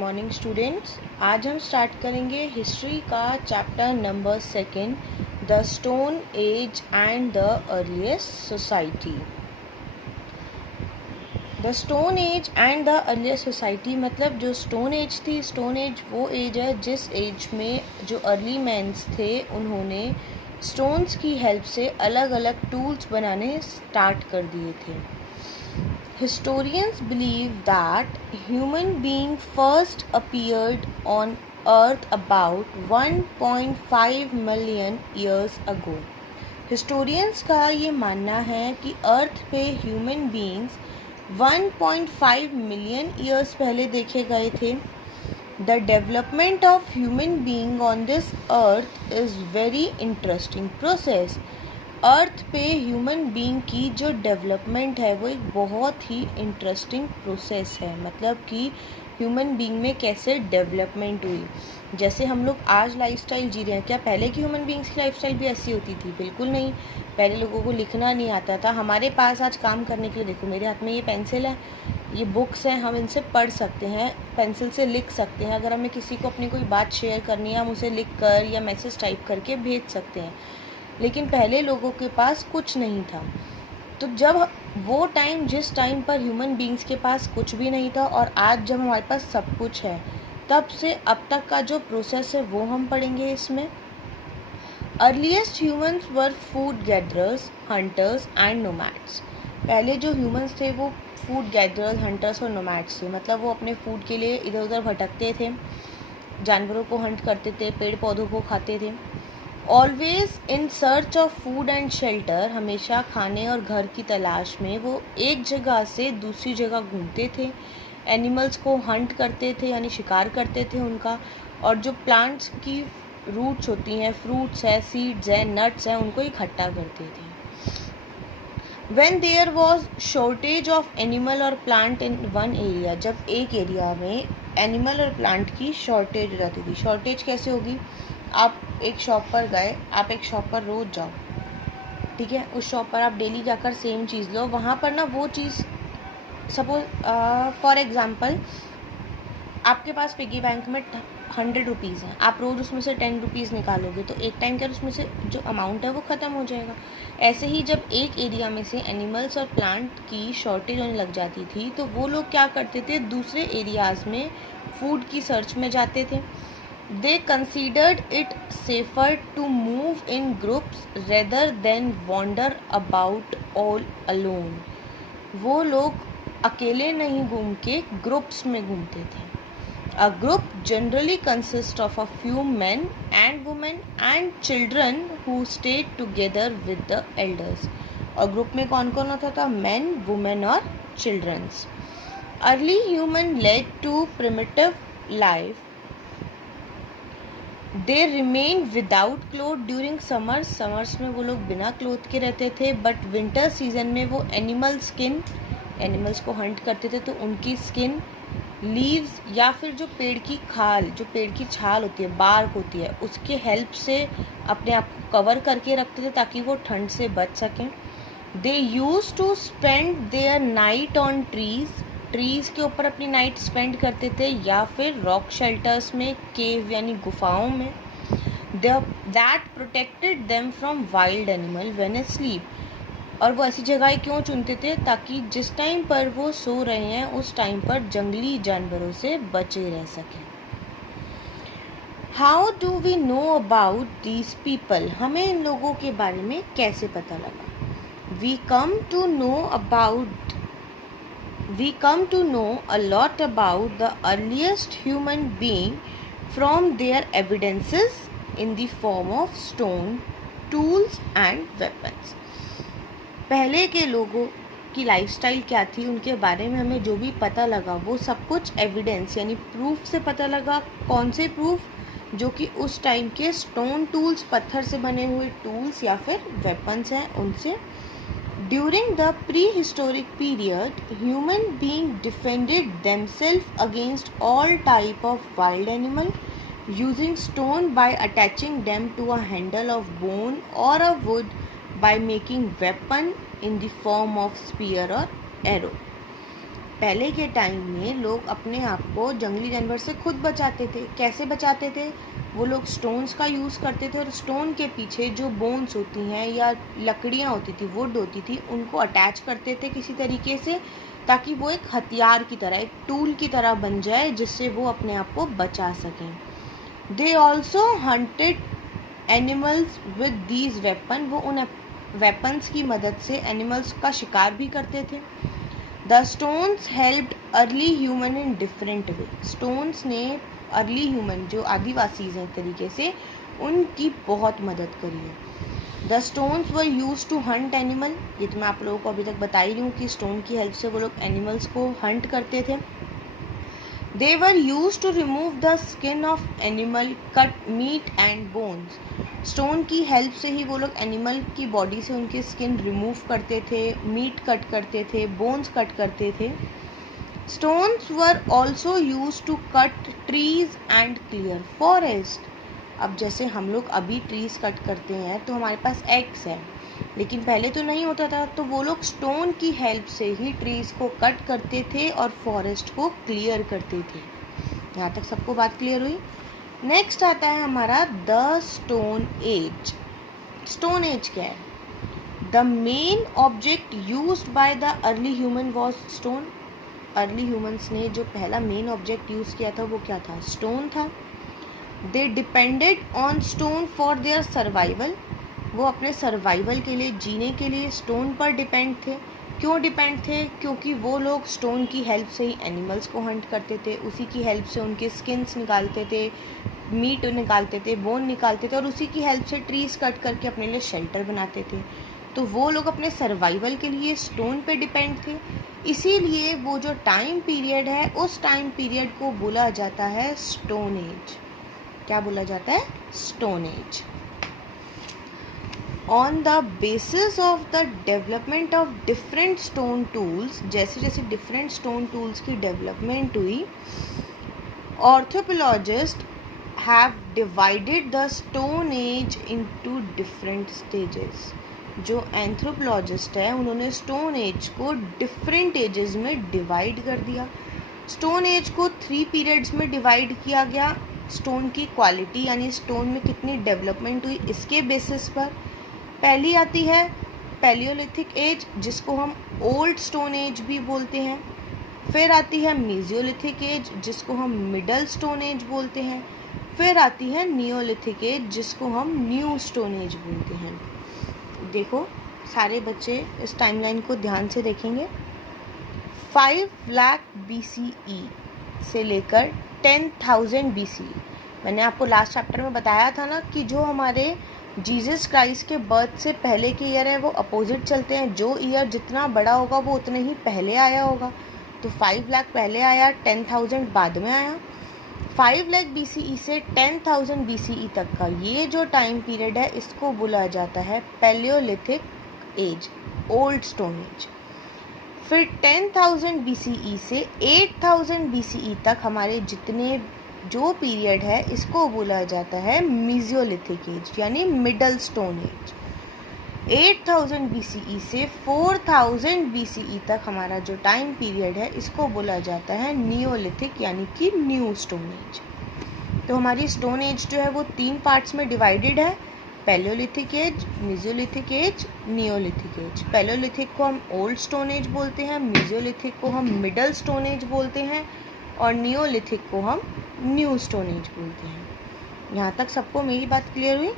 Morning students. आज हम start करेंगे हिस्ट्री का chapter number 2, the stone age and the earliest society. The stone age and the earliest society मतलब जो stone age थी, stone age वो एज है जिस एज में जो अर्ली मैन्स थे उन्होंने स्टोन्स की हेल्प से अलग अलग टूल्स बनाने स्टार्ट कर दिए थे। Historians believe that human being first appeared on earth about 1.5 million years ago. Historians का ये मानना है कि अर्थ पे ह्यूमन बीइंग्स 1.5 मिलियन ईयर्स पहले देखे गए थे। The development of human being on this earth is very interesting process. अर्थ पे ह्यूमन बीइंग की जो डेवलपमेंट है वो एक बहुत ही इंटरेस्टिंग प्रोसेस है। मतलब कि ह्यूमन बीइंग में कैसे डेवलपमेंट हुई। जैसे हम लोग आज लाइफस्टाइल जी रहे हैं, क्या पहले की ह्यूमन बीइंग्स की लाइफस्टाइल भी ऐसी होती थी? बिल्कुल नहीं। पहले लोगों को लिखना नहीं आता था। हमारे पास आज काम करने के लिए देखो, मेरे हाथ में ये पेंसिल है, ये बुक्स हैं, हम इनसे पढ़ सकते हैं, पेंसिल से लिख सकते हैं। अगर हमें किसी को अपनी कोई बात शेयर करनी है, हम उसे लिख कर या मैसेज टाइप करके भेज सकते हैं। लेकिन पहले लोगों के पास कुछ नहीं था। तो जब वो टाइम, जिस टाइम पर ह्यूमन बीइंग्स के पास कुछ भी नहीं था और आज जब हमारे पास सब कुछ है, तब से अब तक का जो प्रोसेस है वो हम पढ़ेंगे इसमें। Earliest humans were food gatherers, hunters and nomads. पहले जो ह्यूमंस थे वो फूड गैदरर्स, हंटर्स और नोमैड्स थे। मतलब वो अपने फूड के लिए इधर उधर भटकते थे, जानवरों को हंट करते थे, पेड़ पौधों को खाते थे। Always in search of food and shelter, हमेशा खाने और घर की तलाश में वो एक जगह से दूसरी जगह घूमते थे। एनिमल्स को हंट करते थे यानी शिकार करते थे उनका, और जो प्लांट्स की रूट्स होती हैं, फ्रूट्स है, सीड्स हैं, नट्स हैं, उनको इकट्ठा करते थे। When there was shortage of animal और plant in one area, जब एक एरिया में एनिमल और प्लांट की शॉर्टेज हो जाती थी। शॉर्टेज कैसे होगी? आप एक शॉप पर गए, आप एक शॉप पर रोज़ जाओ, ठीक है, उस शॉप पर आप डेली जाकर सेम चीज़ लो, वहाँ पर ना वो चीज़, सपोज फॉर एग्ज़ाम्पल आपके पास पिगी बैंक में 100 रुपीज़ हैं, आप रोज़ उसमें से 10 रुपीज़ निकालोगे तो एक टाइम पर उसमें से जो अमाउंट है वो ख़त्म हो जाएगा। ऐसे ही जब एक एरिया में से एनिमल्स और प्लांट की शॉर्टेज होने लग जाती थी तो वो लोग क्या करते थे, दूसरे एरियाज़ में फूड की सर्च में जाते थे। They considered it safer to move in groups rather than wander about all alone. वो लोग अकेले नहीं घूम के ग्रुप्स में घूमते थे। A group generally consists of a few men and women and children who stayed together with the elders. और ग्रुप में कौन कौन होता था? Men, women और childrens. Early human led to primitive life. They remain without cloth during summers, summers में वो लोग बिना क्लोथ के रहते थे। बट विंटर सीजन में वो एनिमल स्किन, एनिमल्स को हंट करते थे तो उनकी स्किन, लीव्स या फिर जो पेड़ की खाल, जो पेड़ की छाल होती है, बार्क होती है, उसके हेल्प से अपने आप को कवर करके रखते थे ताकि वो ठंड से बच सकें। They used to spend their night on trees के ऊपर अपनी नाइट स्पेंड करते थे, या फिर रॉक शेल्टर्स में, केव यानी गुफाओं में। That protected them from wild animal when they sleep. और वो ऐसी जगह क्यों चुनते थे? ताकि जिस टाइम पर वो सो रहे हैं उस टाइम पर जंगली जानवरों से बचे रह सकें। How do we know about these people? हमें इन लोगों के बारे में कैसे पता लगा? We come to know a lot about the earliest human being from their evidences in the form of stone, tools and weapons. पहले के लोगों की लाइफस्टाइल क्या थी, उनके बारे में हमें जो भी पता लगा वो सब कुछ एविडेंस यानी प्रूफ से पता लगा। कौन से प्रूफ? जो कि उस टाइम के स्टोन टूल्स, पत्थर से बने हुए टूल्स या फिर वेपन्स हैं उनसे। During the prehistoric period, human beings defended themselves against all type of wild animal using stone by attaching them to a handle of bone or a wood by making weapon in the form of spear or arrow. पहले के time में लोग अपने आप को जंगली जानवर से खुद बचाते थे। कैसे बचाते थे? वो लोग स्टोन्स का यूज़ करते थे और स्टोन के पीछे जो बोन्स होती हैं या लकड़ियाँ होती थी, वुड होती थी, उनको अटैच करते थे किसी तरीके से, ताकि वो एक हथियार की तरह, एक टूल की तरह बन जाए, जिससे वो अपने आप को बचा सकें। They also hunted animals with these weapon. वो उन वेपन्स की मदद से एनिमल्स का शिकार भी करते थे। The stones helped early human in different way. Stones ने अर्ली ह्यूमन, जो आदिवासीज हैं एक तरीके से, उनकी बहुत मदद करी है। The stones were use to hunt animal. ये तो मैं आप लोगों को अभी तक बता ही रही हूँ कि स्टोन की हेल्प से वो लोग एनिमल्स को हंट करते थे। They were use to remove the skin of animal, cut meat and bones. Stone की हेल्प से ही वो लोग एनिमल की बॉडी से उनकी स्किन रिमूव करते थे, मीट कट करते थे, बोन्स कट करते थे। Stones were also use to cut trees and clear forest. अब जैसे हम लोग अभी ट्रीज कट करते हैं तो हमारे पास एक्स है, लेकिन पहले तो नहीं होता था, तो वो लोग स्टोन की हेल्प से ही ट्रीज को कट करते थे और फॉरेस्ट को क्लियर करते थे। यहाँ तक सबको बात क्लियर हुई? नेक्स्ट आता है हमारा the stone age. Stone age क्या है? The main object used by the early human was stone. Early humans ने जो पहला मेन ऑब्जेक्ट यूज़ किया था वो क्या था? स्टोन था। They depended on stone for their survival. वो अपने सर्वाइवल के लिए, जीने के लिए स्टोन पर डिपेंड थे। क्यों डिपेंड थे? क्योंकि वो लोग स्टोन की हेल्प से ही एनिमल्स को हंट करते थे, उसी की हेल्प से उनके स्किन्स निकालते थे, मीट निकालते थे, बोन निकालते थे, और उसी की हेल्प से ट्रीज कट करके अपने लिए शेल्टर बनाते थे। तो वो लोग अपने सर्वाइवल के लिए स्टोन पे डिपेंड थे। इसीलिए वो जो टाइम पीरियड है, उस टाइम पीरियड को बोला जाता है स्टोन एज। क्या बोला जाता है? Stone age. On the basis of the development of different stone tools, जैसे जैसे डिफरेंट स्टोन टूल्स की डेवलपमेंट हुई, ऑर्थोपोलॉजिस्ट have divided the stone age into different stages. जो एंथ्रोपोलॉजिस्ट है, उन्होंने स्टोन एज को डिफरेंट एजेस में डिवाइड कर दिया। स्टोन एज को 3 पीरियड्स में डिवाइड किया गया। स्टोन की क्वालिटी, यानी स्टोन में कितनी डेवलपमेंट हुई, इसके बेसिस पर। पहली आती है पैलियोलिथिक एज, जिसको हम ओल्ड स्टोन एज भी बोलते हैं। फिर आती है मीजियोलिथिक एज, जिसको हम मिडल स्टोन एज बोलते हैं। फिर आती है नियोलिथिक एज, जिसको हम न्यू स्टोन एज बोलते हैं। देखो, सारे बच्चे इस टाइमलाइन को ध्यान से देखेंगे। 5 लाख BCE से लेकर 10,000 BCE। मैंने आपको लास्ट चैप्टर में बताया था ना कि जो हमारे जीसस क्राइस्ट के बर्थ से पहले के ईयर है वो अपोजिट चलते हैं। जो ईयर जितना बड़ा होगा वो उतने ही पहले आया होगा। तो 5 लाख पहले आया, 10,000 बाद में आया। 5 लाख BCE से 10,000 BCE तक का ये जो टाइम पीरियड है, इसको बोला जाता है Palaeolithic age, old stone age. फिर 10,000 BCE से 8,000 BCE तक हमारे जितने जो पीरियड है, इसको बोला जाता है मीजियोलिथिक एज, यानी मिडल स्टोन एज। 8,000 BCE से 4,000 BCE तक हमारा जो टाइम पीरियड है, इसको बोला जाता है नियोलिथिक, यानी कि न्यू स्टोन एज। तो हमारी स्टोन एज जो है वो 3 पार्ट्स में डिवाइडेड है: Palaeolithic age, mesolithic age, neolithic age. Palaeolithic को हम ओल्ड स्टोन एज बोलते हैं, मीजियोलिथिक को हम मिडल स्टोन एज बोलते हैं, और नियोलिथिक को हम न्यू स्टोन एज बोलते हैं। यहाँ तक सबको मेरी बात क्लियर हुई?